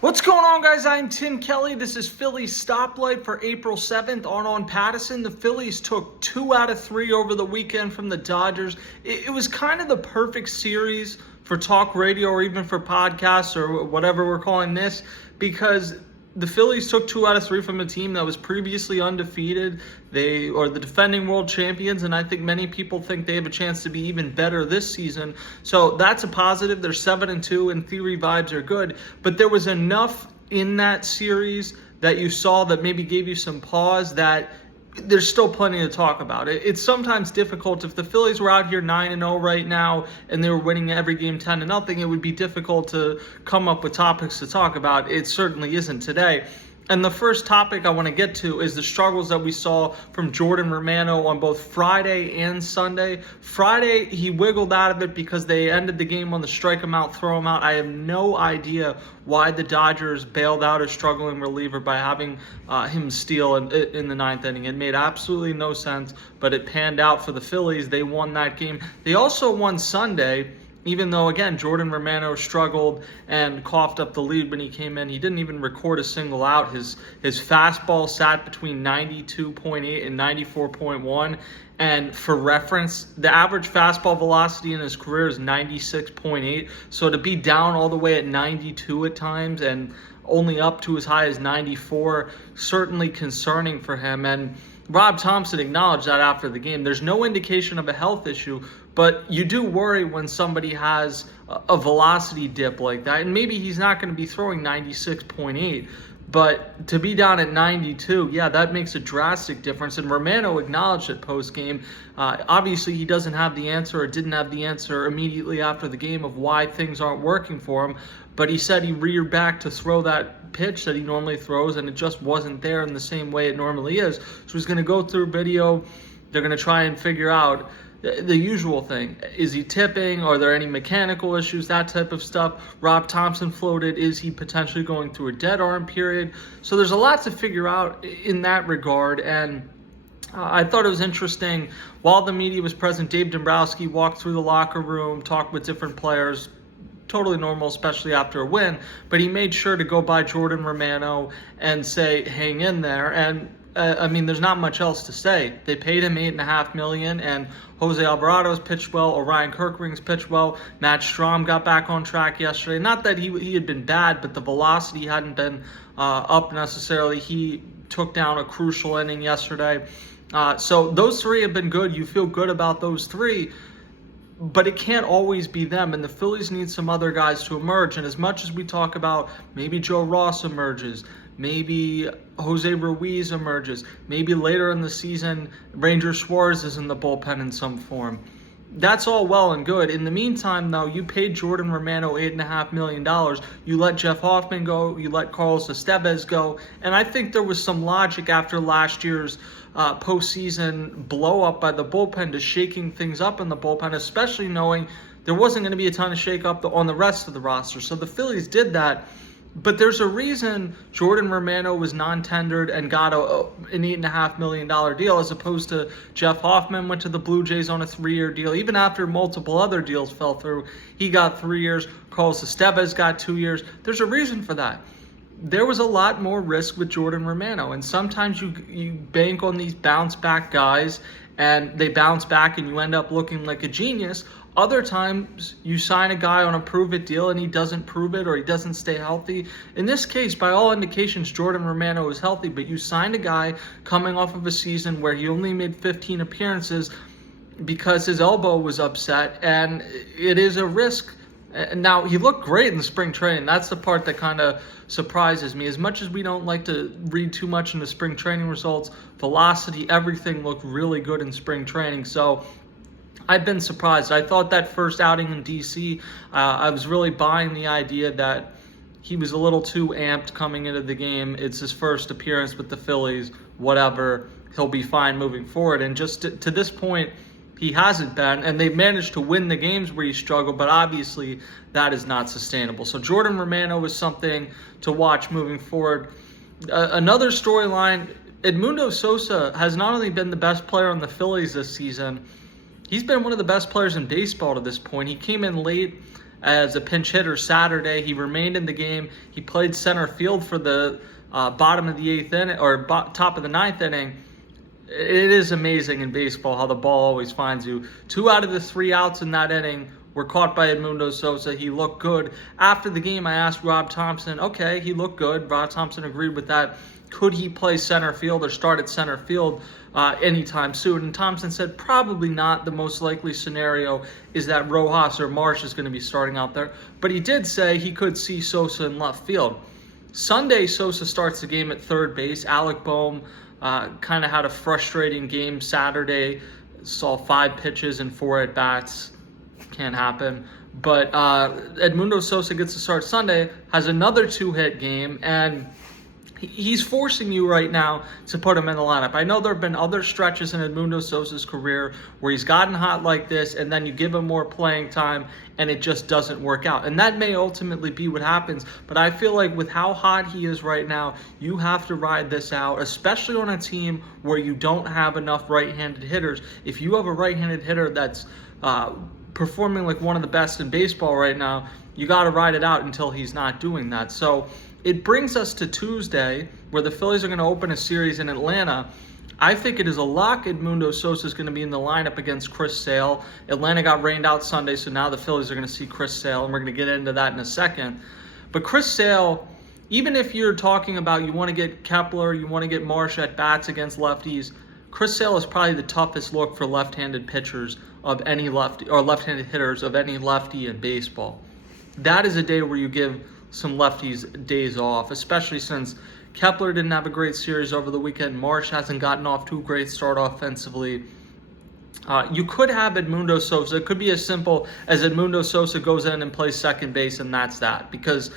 What's going on, guys? I'm Tim Kelly. This is Phillies Stoplight for April 7th on Patterson. The Phillies took 2 out of 3 over the weekend from the Dodgers. It was kind of the perfect series for talk radio or even for podcasts or whatever we're calling this, because the Phillies took 2 out of 3 from a team that was previously undefeated. They are the defending world champions, and I think many people think they have a chance to be even better this season. So that's a positive. They're 7-2, and theory vibes are good. But there was enough in that series that you saw that maybe gave you some pause that there's still plenty to talk about. It's sometimes difficult. If the Phillies were out here 9-0 right now and they were winning every game 10-0, it would be difficult to come up with topics to talk about. It certainly isn't today. And the first topic I want to get to is the struggles that we saw from Jordan Romano on both Friday and Sunday. Friday, he wiggled out of it because they ended the game on the strike him out, throw him out. I have no idea why the Dodgers bailed out a struggling reliever by having him steal in the ninth inning. It made absolutely no sense, but it panned out for the Phillies. They won that game. They also won Sunday, even though, again, Jordan Romano struggled and coughed up the lead when he came in. He didn't even record a single out. His fastball sat between 92.8 and 94.1. And for reference, the average fastball velocity in his career is 96.8. So to be down all the way at 92 at times and only up to as high as 94, certainly concerning for him. And Rob Thompson acknowledged that after the game. There's no indication of a health issue, but you do worry when somebody has a velocity dip like that. And maybe he's not going to be throwing 96.8, but to be down at 92, yeah, that makes a drastic difference. And Romano acknowledged it post-game. Obviously, he doesn't have the answer or didn't have the answer immediately after the game of why things aren't working for him. But he said he reared back to throw that pitch that he normally throws, and it just wasn't there in the same way it normally is. So he's going to go through video. They're going to try and figure out the usual thing. Is he tipping? Are there any mechanical issues? That type of stuff. Rob Thompson floated, is he potentially going through a dead arm period? So there's a lot to figure out in that regard. And I thought it was interesting. While the media was present, Dave Dombrowski walked through the locker room, talked with different players. Totally normal, especially after a win. But he made sure to go by Jordan Romano and say, hang in there. And there's not much else to say. They paid him $8.5 million, and Jose Alvarado's pitched well, Orion Kirkring's pitched well. Matt Strahm got back on track yesterday. Not that he had been bad, but the velocity hadn't been up necessarily. He took down a crucial inning yesterday. So those three have been good. You feel good about those three. But it can't always be them, and the Phillies need some other guys to emerge. And as much as we talk about maybe Joe Ross emerges, maybe Jose Ruiz emerges, maybe later in the season Ranger Suarez is in the bullpen in some form, that's all well and good. In the meantime, though, you paid Jordan Romano $8.5 million. You let Jeff Hoffman go. You let Carlos Estevez go. And I think there was some logic after last year's postseason blow up by the bullpen to shaking things up in the bullpen, especially knowing there wasn't going to be a ton of shake up on the rest of the roster. So the Phillies did that. But there's a reason Jordan Romano was non-tendered and got an $8.5 million deal, as opposed to Jeff Hoffman went to the Blue Jays on a 3-year deal. Even after multiple other deals fell through, he got 3 years. Carlos Estevez got 2 years. There's a reason for that. There was a lot more risk with Jordan Romano, and sometimes you bank on these bounce-back guys, and they bounce back and you end up looking like a genius. Other times, you sign a guy on a prove-it deal and he doesn't prove it or he doesn't stay healthy. In this case, by all indications, Jordan Romano is healthy, but you signed a guy coming off of a season where he only made 15 appearances because his elbow was upset, and it is a risk. Now, he looked great in spring training. That's the part that kind of surprises me. As much as we don't like to read too much into spring training results, velocity, everything looked really good in spring training. So I've been surprised. I thought that first outing in D.C., I was really buying the idea that he was a little too amped coming into the game. It's his first appearance with the Phillies, whatever. He'll be fine moving forward. And just to this point, he hasn't been, and they've managed to win the games where he struggled, but obviously that is not sustainable. So Jordan Romano is something to watch moving forward. Another storyline, Edmundo Sosa has not only been the best player on the Phillies this season, he's been one of the best players in baseball to this point. He came in late as a pinch hitter Saturday. He remained in the game. He played center field for the bottom of the eighth inning, or top of the ninth inning. It is amazing in baseball how the ball always finds you. 2 out of the 3 outs in that inning were caught by Edmundo Sosa. He looked good. After the game, I asked Rob Thompson, okay, he looked good. Rob Thompson agreed with that. Could he play center field or start at center field anytime soon? And Thompson said probably not. The most likely scenario is that Rojas or Marsh is going to be starting out there. But he did say he could see Sosa in left field. Sunday, Sosa starts the game at third base. Alec Boehm kind of had a frustrating game Saturday. Saw 5 pitches and 4 at-bats. Can't happen. But Edmundo Sosa gets to start Sunday, has another 2-hit game, and he's forcing you right now to put him in the lineup. I know there have been other stretches in Edmundo Sosa's career where he's gotten hot like this, and then you give him more playing time, and it just doesn't work out. And that may ultimately be what happens, but I feel like with how hot he is right now, you have to ride this out, especially on a team where you don't have enough right-handed hitters. If you have a right-handed hitter that's performing like one of the best in baseball right now, you got to ride it out until he's not doing that. So it brings us to Tuesday, where the Phillies are going to open a series in Atlanta. I think it is a lock. Edmundo Sosa is going to be in the lineup against Chris Sale. Atlanta got rained out Sunday, so now the Phillies are going to see Chris Sale, and we're going to get into that in a second. But Chris Sale, even if you're talking about you want to get Kepler, you want to get Marsh at bats against lefties, Chris Sale is probably the toughest look for left-handed pitchers of any lefty, or left-handed hitters of any lefty in baseball. That is a day where you give some lefties days off, especially since Kepler didn't have a great series over the weekend. Marsh hasn't gotten off to a great start offensively. You could have Edmundo Sosa. It could be as simple as Edmundo Sosa goes in and plays second base, and that's that, because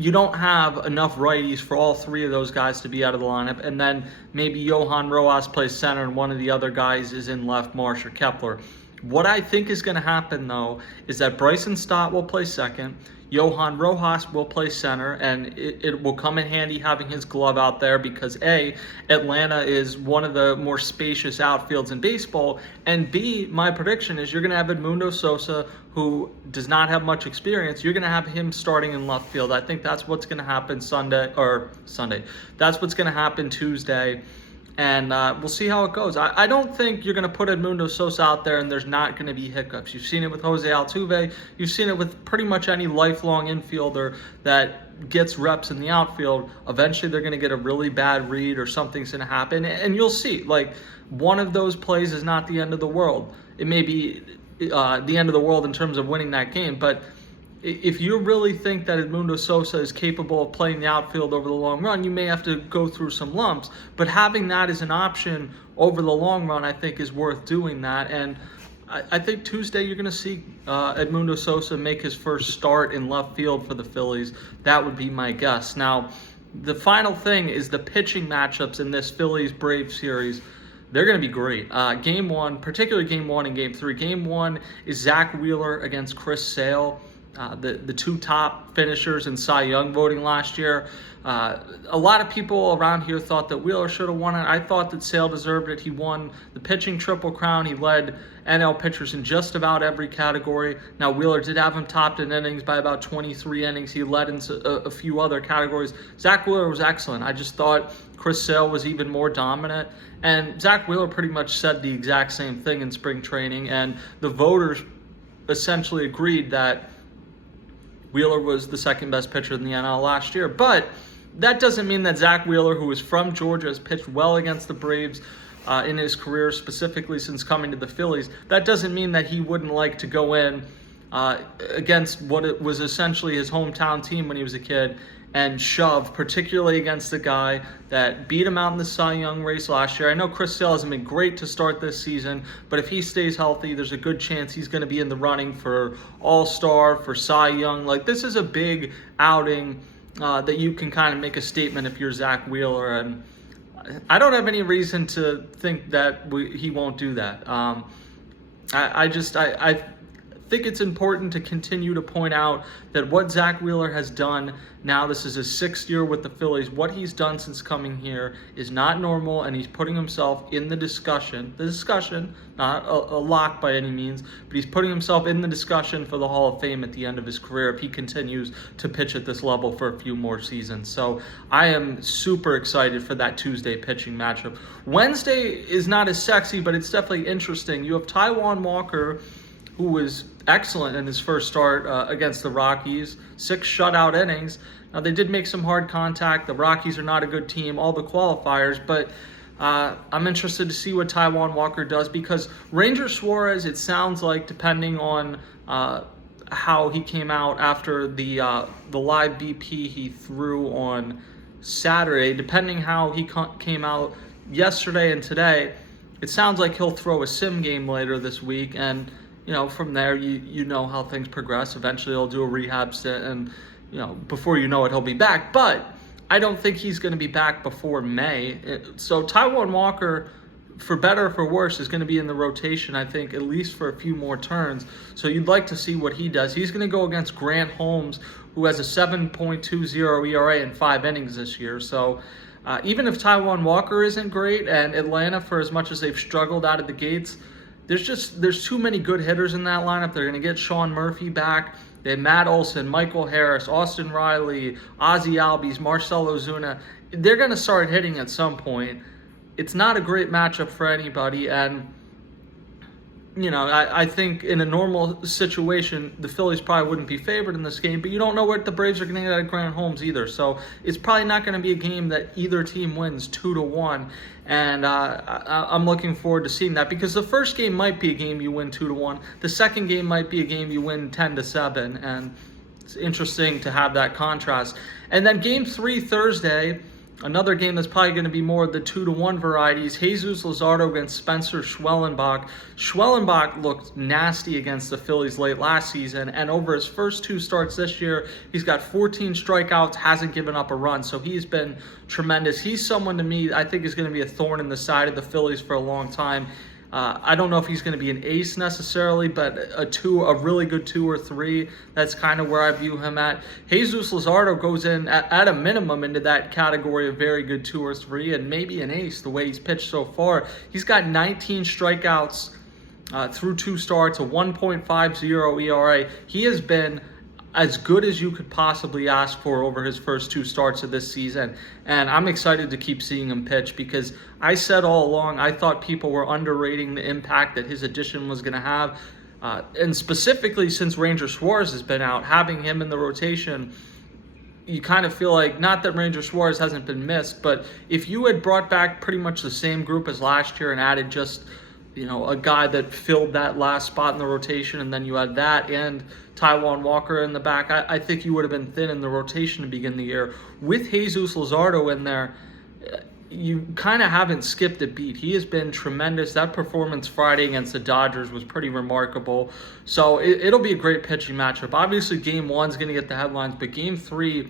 you don't have enough righties for all 3 of those guys to be out of the lineup, and then maybe Johan Rojas plays center and one of the other guys is in left, Marsh or Kepler. What I think is going to happen, though, is that Bryson Stott will play second, Johan Rojas will play center, and it will come in handy having his glove out there because A, Atlanta is one of the more spacious outfields in baseball, and B, my prediction is you're going to have Edmundo Sosa, who does not have much experience. You're going to have him starting in left field. I think that's what's going to happen Sunday. That's what's going to happen Tuesday. And we'll see how it goes. I don't think you're going to put Edmundo Sosa out there and there's not going to be hiccups. You've seen it with Jose Altuve. You've seen it with pretty much any lifelong infielder that gets reps in the outfield. Eventually, they're going to get a really bad read or something's going to happen. And you'll see, like, one of those plays is not the end of the world. It may be the end of the world in terms of winning that game, but if you really think that Edmundo Sosa is capable of playing the outfield over the long run, you may have to go through some lumps. But having that as an option over the long run, I think, is worth doing that. And I think Tuesday you're going to see Edmundo Sosa make his first start in left field for the Phillies. That would be my guess. Now, the final thing is the pitching matchups in this Phillies-Braves series. They're going to be great. Game 1, particularly Game 1 and Game 3. Game 1 is Zach Wheeler against Chris Sale. The 2 top finishers in Cy Young voting last year. A lot of people around here thought that Wheeler should have won it. I thought that Sale deserved it. He won the pitching Triple Crown. He led NL pitchers in just about every category. Now, Wheeler did have him topped in innings by about 23 innings. He led in a few other categories. Zach Wheeler was excellent. I just thought Chris Sale was even more dominant. And Zach Wheeler pretty much said the exact same thing in spring training. And the voters essentially agreed that Wheeler was the second best pitcher in the NL last year. But that doesn't mean that Zach Wheeler, who is from Georgia, has pitched well against the Braves in his career, specifically since coming to the Phillies. That doesn't mean that he wouldn't like to go in against what it was essentially his hometown team when he was a kid and shove, particularly against the guy that beat him out in the Cy Young race last year. I know Chris Sale hasn't been great to start this season, but if he stays healthy, there's a good chance he's going to be in the running for All-Star, for Cy Young. Like, this is a big outing that you can kind of make a statement if you're Zach Wheeler, and I don't have any reason to think that he won't do that. I think it's important to continue to point out that what Zach Wheeler has done now, this is his 6th year with the Phillies, what he's done since coming here is not normal, and he's putting himself in the discussion, not a lock by any means, but he's putting himself in the discussion for the Hall of Fame at the end of his career if he continues to pitch at this level for a few more seasons. So I am super excited for that Tuesday pitching matchup. Wednesday is not as sexy, but it's definitely interesting. You have Taijuan Walker, who was excellent in his first start against the Rockies, 6 shutout innings. Now, they did make some hard contact. The Rockies are not a good team, all the qualifiers, but I'm interested to see what Taijuan Walker does, because Ranger Suarez, it sounds like, depending on how he came out after the live BP he threw on Saturday, depending how he came out yesterday and today, it sounds like he'll throw a sim game later this week, and from there, you know how things progress. Eventually, he'll do a rehab stint, and before you know it, he'll be back. But I don't think he's going to be back before May. So Taijuan Walker, for better or for worse, is going to be in the rotation, I think, at least for a few more turns. So you'd like to see what he does. He's going to go against Grant Holmes, who has a 7.20 ERA in 5 innings this year. So even if Taijuan Walker isn't great, and Atlanta, for as much as they've struggled out of the gates, there's too many good hitters in that lineup. They're going to get Sean Murphy back. They have Matt Olson, Michael Harris, Austin Riley, Ozzie Albies, Marcell Ozuna. They're going to start hitting at some point. It's not a great matchup for anybody, and I think in a normal situation, the Phillies probably wouldn't be favored in this game, but you don't know what the Braves are going to get out of Grant Holmes either. So it's probably not going to be a game that either team wins 2-1. And I'm looking forward to seeing that, because the first game might be a game you win 2-1. The second game might be a game you win 10-7. And it's interesting to have that contrast. And then game 3 Thursday, another game that's probably going to be more of the 2-1 varieties. Jesus Luzardo against Spencer Schwellenbach. Schwellenbach looked nasty against the Phillies late last season, and over his first 2 starts this year, he's got 14 strikeouts, hasn't given up a run, so he's been tremendous. He's someone, to me, I think is going to be a thorn in the side of the Phillies for a long time. I don't know if he's going to be an ace necessarily, but a really good 2 or 3, that's kind of where I view him at. Jesus Luzardo goes in at a minimum into that category of very good 2 or 3, and maybe an ace the way he's pitched so far. He's got 19 strikeouts through 2 starts, a 1.50 ERA. He has been as good as you could possibly ask for over his first 2 starts of this season. And I'm excited to keep seeing him pitch, because I said all along I thought people were underrating the impact that his addition was going to have. And specifically since Ranger Suarez has been out, having him in the rotation, you kind of feel like, not that Ranger Suarez hasn't been missed, but if you had brought back pretty much the same group as last year and added just a guy that filled that last spot in the rotation, and then you had that and Taijuan Walker in the back, I think you would have been thin in the rotation to begin the year. With Jesus Luzardo in there, you kind of haven't skipped a beat. He has been tremendous. That performance Friday against the Dodgers was pretty remarkable. So it'll be a great pitching matchup. Obviously, Game 1's going to get the headlines, but Game 3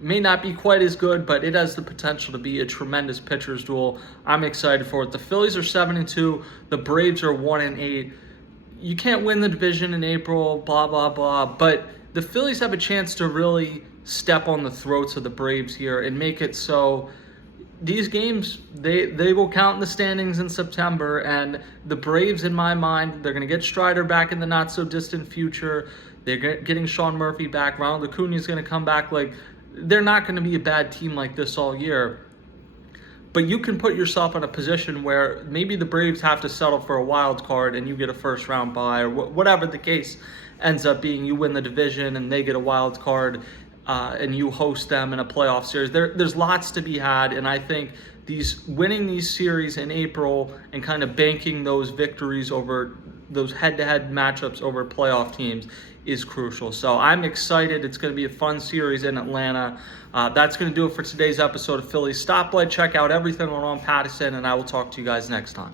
may not be quite as good, but it has the potential to be a tremendous pitcher's duel. I'm excited for it. The Phillies are 7-2. The Braves are 1-8. You can't win the division in April, blah, blah, blah. But the Phillies have a chance to really step on the throats of the Braves here and make it so these games, they will count in the standings in September. And the Braves, in my mind, they're going to get Strider back in the not-so-distant future. They're getting Sean Murphy back. Ronald Acuna is going to come back. They're not going to be a bad team like this all year. But you can put yourself in a position where maybe the Braves have to settle for a wild card and you get a first-round bye, or whatever the case ends up being. You win the division and they get a wild card, and you host them in a playoff series. There's lots to be had, and I think winning these series in April and kind of banking those victories over those head-to-head matchups over playoff teams is crucial. So I'm excited. It's going to be a fun series in Atlanta. That's going to do it for today's episode of Phillies Stoplight. Check out everything on Patterson, and I will talk to you guys next time.